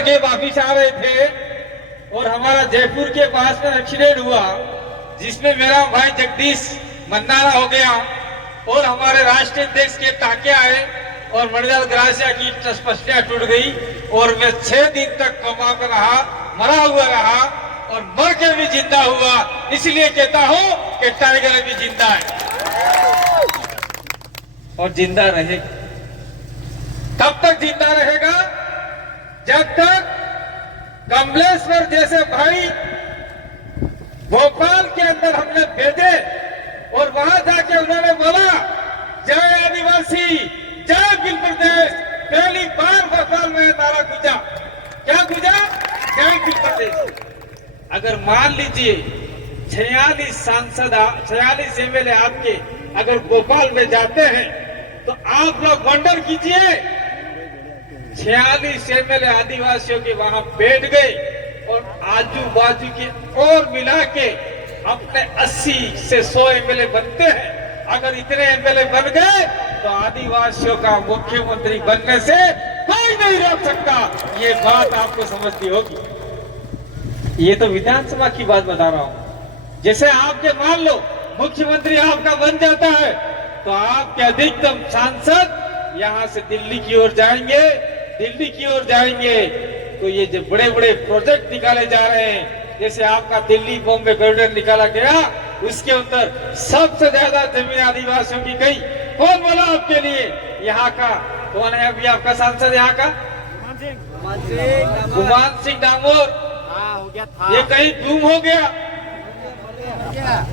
करके वापिस आ रहे थे और हमारा जयपुर के पास में एक्सीडेंट हुआ, जिसमें मेरा भाई जगदीश मन्नारा हो गया और हमारे राष्ट्रीय अध्यक्ष के टाके आए और मणिलाल ग्रासिया की तस्पष्टियां टूट गई और मैं 6 दिन तक कोमा में रहा, मरा हुआ रहा और मर के भी जिंदा हुआ। इसलिए कहता हूं कि टाइगर भी जिंदा है और जिंदा रहेगा। कब तक जिंदा रहेगा? जब तक कमलेश्वर जैसे भाई भोपाल के अंदर हमने भेजे और वहां जाके उन्होंने बोला जय आदिवासी, जय बिल प्रदेश। पहली बार भोपाल में नारा गूंजा। क्या गूंजा? जय बिल प्रदेश। अगर मान लीजिए 46 सांसद, 46 एमएलए आपके अगर भोपाल में जाते हैं तो आप लोग वंडर कीजिए, 46 एमएलए आदिवासियों के वहां बैठ गए और आजू बाजू के और मिला के अपने 80 से 100 एमएलए बनते हैं। अगर इतने एमएलए बन गए तो आदिवासियों का मुख्यमंत्री बनने से कोई नहीं रोक सकता। ये बात आपको समझनी होगी। ये तो विधानसभा की बात बता रहा हूं। जैसे आपके मान लो मुख्यमंत्री आपका बन जाता है तो आपके अधिकतम सांसद यहां से दिल्ली की ओर जाएंगे, दिल्ली की ओर जाएंगे तो ये जो बड़े बड़े प्रोजेक्ट निकाले जा रहे हैं, जैसे आपका दिल्ली बॉम्बे कॉरिडोर निकाला गया, उसके अंदर सबसे ज्यादा जमीन आदिवासियों की गई। कौन बोला आपके लिए? यहाँ का कौन है अभी आपका सांसद? यहाँ का गुमान सिंह डामोर। ये कहीं गुम हो गया,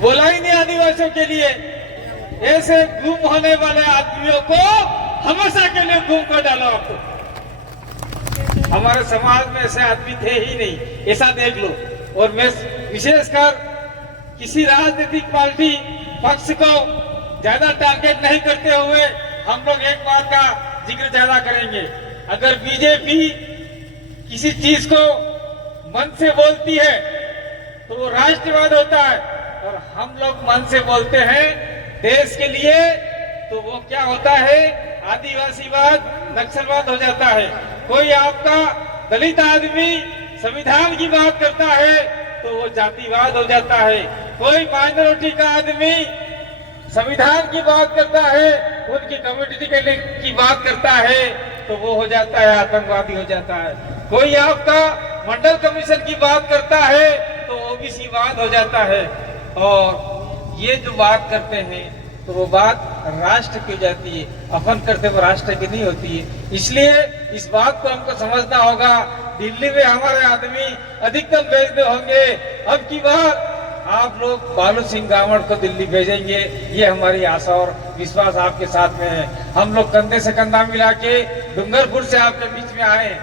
बोला ही नहीं आदिवासियों के लिए। ऐसे गुम होने वाले आदमियों को हमेशा के लिए गुम कर डालो। आप तो हमारे समाज में ऐसे आदमी थे ही नहीं, ऐसा देख लो। और मैं विशेषकर किसी राजनीतिक पार्टी पक्ष को ज्यादा टारगेट नहीं करते हुए हम लोग एक बात का जिक्र ज्यादा करेंगे। अगर बीजेपी किसी चीज को मन से बोलती है तो वो राष्ट्रवाद होता है, और हम लोग मन से बोलते हैं देश के लिए तो वो क्या होता है? आदिवासीवाद, नक्सलवाद हो जाता है। कोई आपका दलित आदमी संविधान की बात करता है तो वो जातिवाद हो जाता है। कोई माइनॉरिटी का आदमी संविधान की बात करता है, उनकी कम्युनिटी की बात करता है तो वो हो जाता है आतंकवादी हो जाता है। कोई आपका मंडल कमीशन की बात करता है तो ओबीसी वाद हो जाता है। और ये जो बात करते हैं तो वो बात राष्ट्र की जाती है, अपन करते वो राष्ट्र की नहीं होती है। इसलिए इस बात को हमको समझना होगा। दिल्ली में हमारे आदमी अधिकतम भेजने होंगे। अब की बार आप लोग बालू सिंह गावड़ को दिल्ली भेजेंगे, ये हमारी आशा और विश्वास आपके साथ में है। हम लोग कंधे से कंधा मिला के डूंगरपुर से आपके बीच में आए।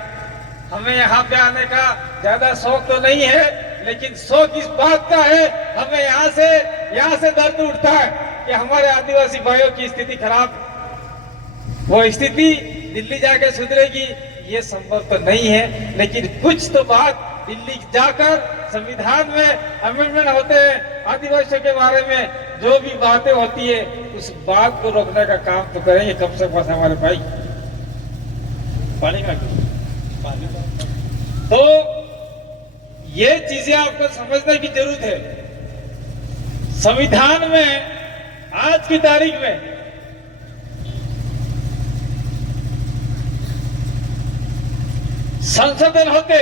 हमें यहाँ पे आने का ज्यादा शौक तो नहीं है, लेकिन शौक इस बात का है, हमें यहाँ से दर्द उठता है कि हमारे आदिवासी भाइयों की स्थिति खराब। वो स्थिति दिल्ली जाके सुधरेगी ये संभव तो नहीं है, लेकिन कुछ तो बात दिल्ली जाकर संविधान में अमेंडमेंट होते हैं, आदिवासियों के बारे में जो भी बातें होती है उस बात को रोकने का काम तो करेंगे। कम से कम हमारे भाई पानी का तो ये चीजें आपको समझने की जरूरत है। संविधान में आज की तारीख में संशोधन होते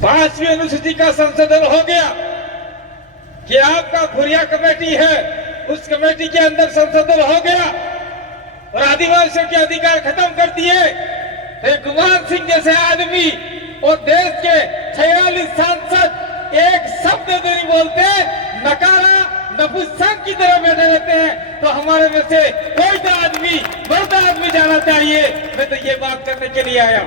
5वीं अनुसूची का संशोधन हो गया कि आपका खुरिया कमेटी है, उस कमेटी के अंदर संशोधन हो गया और आदिवासियों के अधिकार खत्म कर दिए। गुमान सिंह जैसे आदमी और देश के 46 सांसद एक शब्द नहीं बोलते, नकारा नपुंसक की तरह बैठे रहते हैं। तो हमारे में से कोई तो आदमी, मर्द आदमी जाना चाहिए। मैं तो ये बात करने के लिए आया।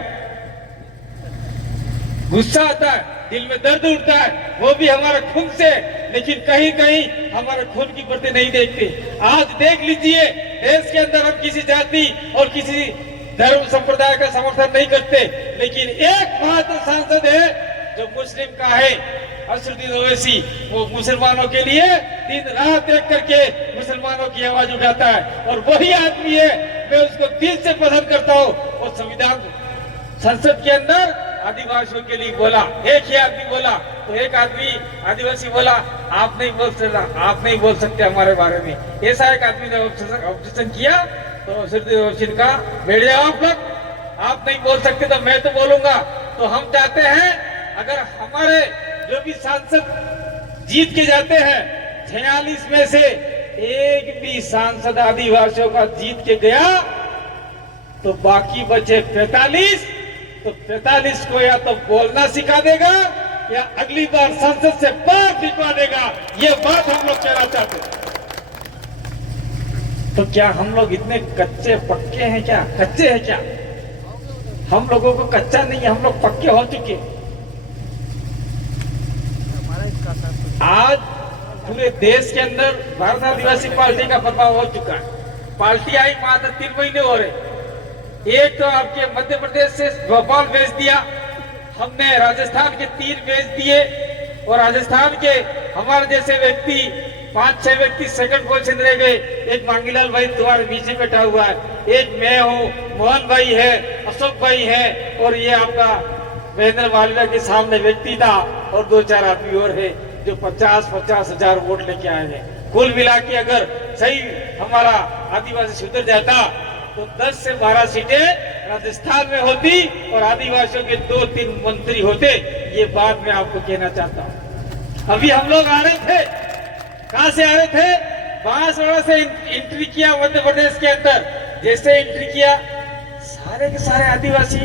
गुस्सा आता है, दिल में दर्द उठता है, वो भी हमारे खून से, लेकिन कहीं कहीं हमारे खून की प्रति नहीं देखते। आज देख लीजिए, देश के अंदर हम किसी जाति और किसी धर्म संप्रदाय का समर्थन नहीं करते, लेकिन एकमात्र सांसद है जो मुस्लिम का है, असदुद्दीन ओवैसी। वो मुसलमानों के लिए दिन रात एक करके मुसलमानों की आवाज उठाता है और वही आदमी है, मैं उसको दिल से पसंद करता हूँ। और संविधान संसद के अंदर आदिवासियों के लिए बोला, एक ही आदमी बोला, तो एक आदमी आदिवासी बोला आप नहीं बोल सकते, आप नहीं बोल सकते हमारे बारे में। ऐसा एक आदमी ने ऑब्जेक्शन किया तो सिर्फ का बैठ जाओ आप लोग, आप नहीं बोल सकते तो मैं तो बोलूंगा। तो हम चाहते हैं अगर हमारे जो भी सांसद जीत के जाते हैं 46 में से एक भी सांसद आदिवासियों का जीत के गया तो बाकी बचे 45, तो 45 को या तो बोलना सिखा देगा या अगली बार संसद से बाहर निकलवा देगा। ये बात हम लोग कहना चाहते हैं। तो क्या हम लोग इतने कच्चे पक्के हैं क्या? कच्चे हैं क्या? हम लोगों को कच्चा नहीं है, हम लोग पक्के हो चुके। आज पूरे देश के अंदर भारत आदिवासी पार्टी का प्रभाव हो चुका है। पार्टी आई मात्र 3 महीने हो रहे। एक तो आपके मध्य प्रदेश से भोपाल भेज दिया हमने, राजस्थान के 3 भेज दिए, और राजस्थान के हमारे जैसे व्यक्ति 5-6 व्यक्ति सेकंड पोजीशन रह गए। एक मांगीलाल भाई तुम्हारे बीच में बैठा हुआ है, एक मैं हूँ, मोहन भाई है, अशोक भाई है, और ये आपका महेंद्र मालविया के सामने व्यक्ति था, और 2-4 आदमी और है जो 50-50 हजार वोट लेके आए हैं। कुल मिला के अगर सही हमारा आदिवासी सुधर जाता तो 10 से 12 सीटें राजस्थान में होती और आदिवासियों के 2-3 मंत्री होते। ये बात मैं आपको कहना चाहता हूँ। अभी हम लोग आ रहे थे, कहां से आ रहे थे? बांसवाड़ा से एंट्री किया मध्य प्रदेश के अंदर। जैसे एंट्री किया सारे के सारे आदिवासी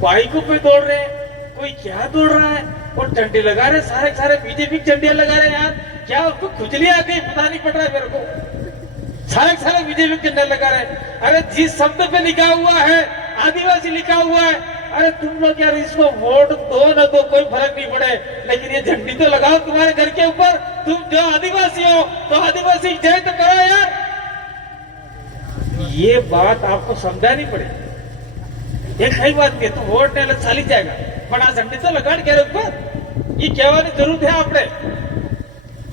बाइकों पे दौड़ रहे हैं, कोई क्या दौड़ रहा है और झंडे लगा रहे, सारे सारे बीजेपी झंडे लगा रहे हैं। यार क्या उसको खुजली आ गई, पता नहीं पड़ रहा है मेरे को। सारे बीजेपी के झंडे लगा रहे। अरे जिस शब्द पे लिखा हुआ है आदिवासी लिखा हुआ है, अरे तुम लोग यार इसको वोट दो न दो कोई फर्क नहीं पड़े, लेकिन ये झंडी तो लगाओ तुम्हारे घर के ऊपर। तुम जो आदिवासी हो तो आदिवासी जय तो करो यार। ये बात आपको समझानी पड़ेगी। एक ही बात के तो वोट नहीं लग चाली जाएगा, बड़ा झंडी तो लगा के ऊपर। ये कहने की जरूरत है आपने,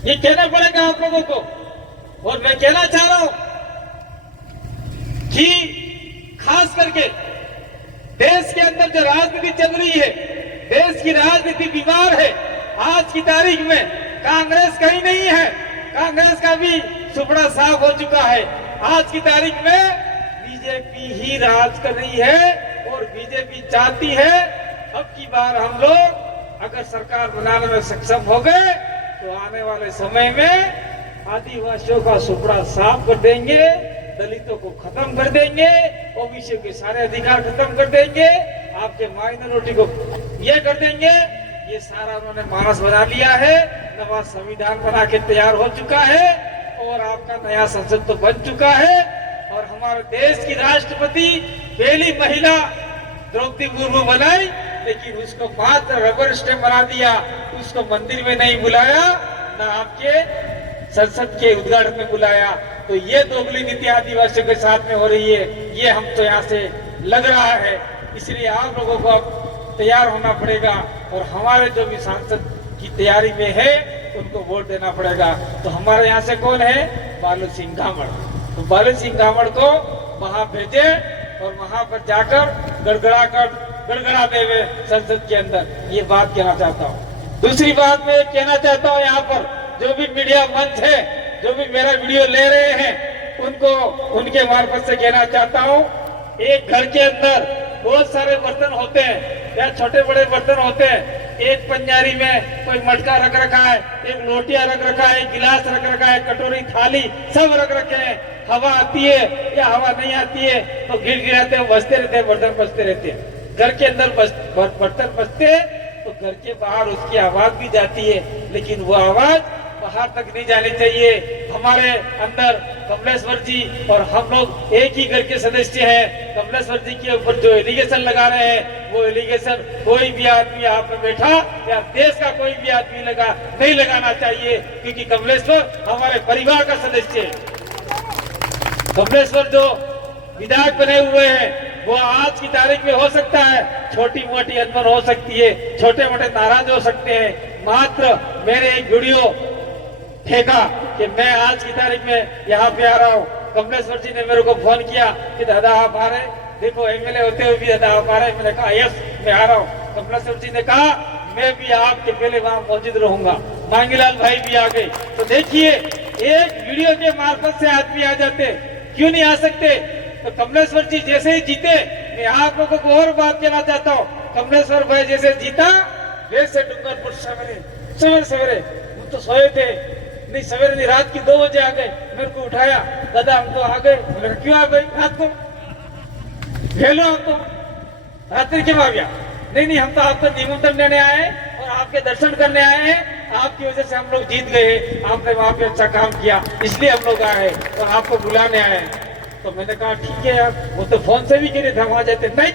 ये कहना पड़ेगा आप लोगों को। और मैं कहना चाह रहा हूं कि खास करके देश के अंदर जो राजनीति चल रही है, देश की राजनीति बीमार है। आज की तारीख में कांग्रेस कहीं नहीं है, कांग्रेस का भी सुपड़ा साफ हो चुका है। आज की तारीख में बीजेपी ही राज कर रही है और बीजेपी चाहती है अब की बार हम लोग अगर सरकार बनाने में सक्षम हो गए तो आने वाले समय में आदिवासियों का सुपड़ा साफ कर देंगे, दलितों को खत्म कर देंगे, ओबीसी के सारे अधिकार खत्म कर देंगे, आपके माइनॉरिटी को ये कर देंगे। ये सारा उन्होंने मानस बना लिया है। नवा संविधान बना के तैयार हो चुका है और आपका नया संसद तो बन चुका है। और हमारे देश की राष्ट्रपति पहली महिला द्रौपदी मुर्मू बनाई, लेकिन उसको मात्र रबर स्टैंप बना दिया, उसको मंदिर में नहीं बुलाया, न आपके संसद के उद्घाटन में बुलाया। तो ये दोगली नीति आदिवासियों के साथ में हो रही है, ये हम तो यहाँ से लग रहा है। इसलिए आप लोगों को अब तैयार होना पड़ेगा और हमारे जो भी सांसद की तैयारी में है उनको वोट देना पड़ेगा। तो हमारे यहाँ से कौन है? बालू सिंह गामड़। तो बालू सिंह गामड़ को वहां भेजे और वहां पर जाकर गड़गड़ा देवे संसद के अंदर। ये बात कहना चाहता हूँ। दूसरी बात मैं कहना चाहता हूँ, यहाँ पर जो भी मीडिया मंच है, जो भी मेरा वीडियो ले रहे हैं, उनको उनके मार्फत से कहना चाहता हूँ, एक घर के अंदर बहुत सारे बर्तन होते हैं या छोटे बड़े बर्तन होते हैं। एक पंजारी में कोई मटका रख रखा है, एक लोटिया रख रखा है, एक गिलास रख रखा है, कटोरी थाली सब रख रखे हैं। हवा आती है या हवा नहीं आती है तो गिड़गिड़ाते हैं, बजते रहते हैं, बर्तन बजते रहते हैं। घर के अंदर बर्तन बजते हैं तो घर के बाहर उसकी आवाज भी जाती है, लेकिन वो आवाज बाहर तक नहीं जानी चाहिए। हमारे अंदर कमलेश्वर जी और हम लोग एक ही घर के सदस्य हैं। कमलेश्वर जी के ऊपर जो एलिगेशन लगा रहे हैं वो एलिगेशन कोई भी आदमी यहाँ पे बैठा या देश का कोई भी आदमी नहीं लगाना चाहिए, क्योंकि कमलेश्वर हमारे परिवार का सदस्य है। कमलेश्वर जो विधायक बने हुए हैं वो आज की तारीख में हो सकता है छोटी मोटी अनबन हो सकती है, छोटे मोटे नाराज हो सकते हैं। मात्र मेरे एक वीडियो फेंका कि मैं आज की तारीख में यहाँ पे आ रहा हूँ। कमलेश्वर जी ने मेरे को फोन किया कि दादा आप आ रहे, देखो एमएलए होते हुए भी आप आ रहे हैं। मैंने कहा यस मैं आ रहा हूँ। कमलेश्वर जी ने कहा मैं भी आपके पहले वहां मौजूद रहूंगा। मांगीलाल भाई भी आ गए। तो देखिए एक वीडियो के मार्फत से आदमी आ जाते, क्यों नहीं आ सकते? तो कमलेश्वर जी जैसे ही जीते, मैं आप लोगों को और बात कहना चाहता हूँ, कमलेश्वर भाई जैसे जीता वैसे डूंगरपुर सवेरे सवेरे हम तो सोए थे, नहीं सवेरे नहीं रात की 2 बजे आ गए, मेरे को उठाया, दादा हम तो आ गए। बोले क्यों आ गए रात को? खेलो हम तो रात्रि क्यों आ गया? नहीं हम तो आपको निमंत्रण देने आए और आपके दर्शन करने आए हैं, आपकी वजह से हम लोग जीत गए, आपने वहां पे अच्छा काम किया इसलिए हम लोग आए और आपको बुलाने आए। तो मैंने कहा ठीक है यार, वो तो फोन से भी कह रहे थे वहां जाते, नहीं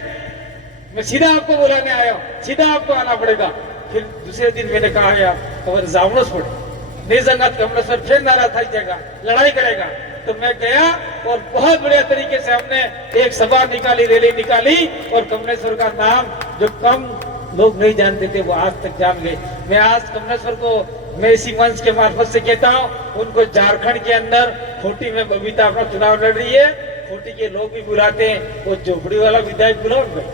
मैं सीधा आपको बुलाने आया हूँ, सीधा आपको आना पड़ेगा। फिर दूसरे दिन मैंने कहा यार खबर जावड़ोस पड़े नहीं जंगत कमलेश्वर फिर नाराज था जाएगा, लड़ाई करेगा। तो मैं गया और बहुत बढ़िया तरीके से हमने एक सभा निकाली, रैली निकाली और कमलेश्वर का नाम जो कम लोग नहीं जानते थे वो आज तक जान गए। मैं आज कमलेश्वर को मैं इसी मंच के मार्फत से कहता हूँ, उनको झारखंड के अंदर खोटी में बबीता अपना चुनाव लड़ रही है, खोटी के लोग भी बुलाते हैं, वो झोपड़ी वाला विधायक बुलाओ भाई,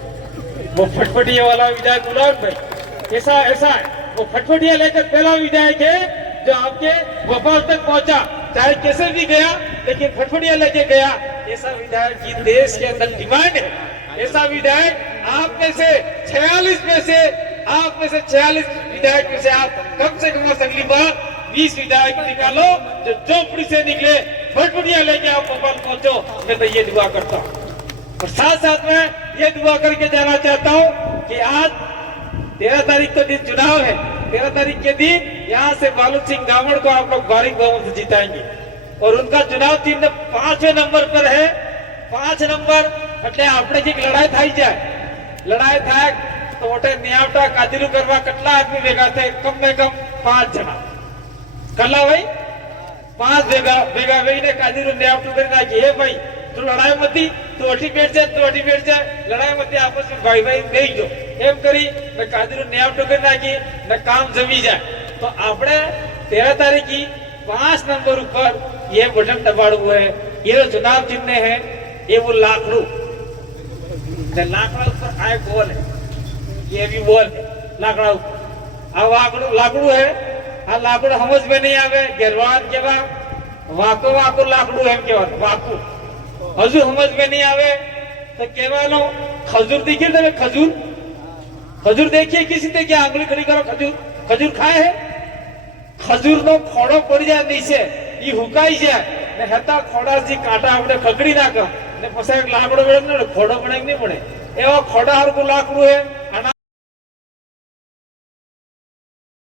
वो फटफटिया वाला विधायक बुलाओ भाई। ऐसा है, वो फटफटिया लेकर पहला विधायक है जो आपके भोपाल तक पहुंचा, चाहे कैसे भी गया लेकिन फटफटिया लेके गया। ऐसा विधायक की देश के अंदर डिमांड है। ऐसा विधायक आप में से 46 विधायक में से आप कम से कम अगली बार 20 विधायक निकालो जो झोपड़ी से निकले, फटफटिया लेके आप भोपाल पहुंचो। मैं तो ये दुआ करता हूँ और साथ साथ में ये दुआ करके जाना चाहता हूँ कि आज 13 तारीख को दिन चुनाव है, 13 तारीख के दिन यहाँ से बालू सिंह गावड़ को आप लोग भारी बहुमत से जिताएंगे और उनका चुनाव चिन्ह 5वें नंबर पर है। 5 नंबर એટલે આપણે જે લડાઈ થઈ જાય, લડાઈ થાય તો ઓટે નિયાવટા કાદીરું કરવા કેટલા આદમી ભેગા થાય? કમ મે કમ 5 જણા કલા ભાઈ 5 ભેગા વહીને કાદીરું નિયાવટું કરી નાખી। હે ભાઈ તું લડાઈ મતી, તું અઠી બેઠ જાય, લડાઈ મતી આપસ में ભાઈ બેહી જો, એમ કરી ને કાદીરું નિયાવટું કરી નાખી ને કામ જમી જાય। तो આપણે 13 तारीख की 5 नंबर ऊपर ये बटन दबाड़વું है। ये जो चुनाव चिन्ह है ये वो लाकड़ू ऊपर आए बोल है, ये भी बोल है लाकड़ा ऊपर। अब लाकड़ू है, आ लाकड़ू समझ में नहीं आवे, गेरवान के बाद वाको लाकड़ू है के बाद वाकू हजू समझ में नहीं आवे तो केवानो खजूर दिखे तो खजूर देखिए, किसी ने क्या आंगली खड़ी करो, खजूर खाए है? खजूर नो खोड़ो पड़ जाए नीचे, ये हुकाई जाए ने हेता खोड़ा जी कांटा આપણે ખકડી નાખો ને પછી લાકડો પડે ને ખોડો પડે નહીં પડે, એવો ખોડા હરકો લાકડું હે।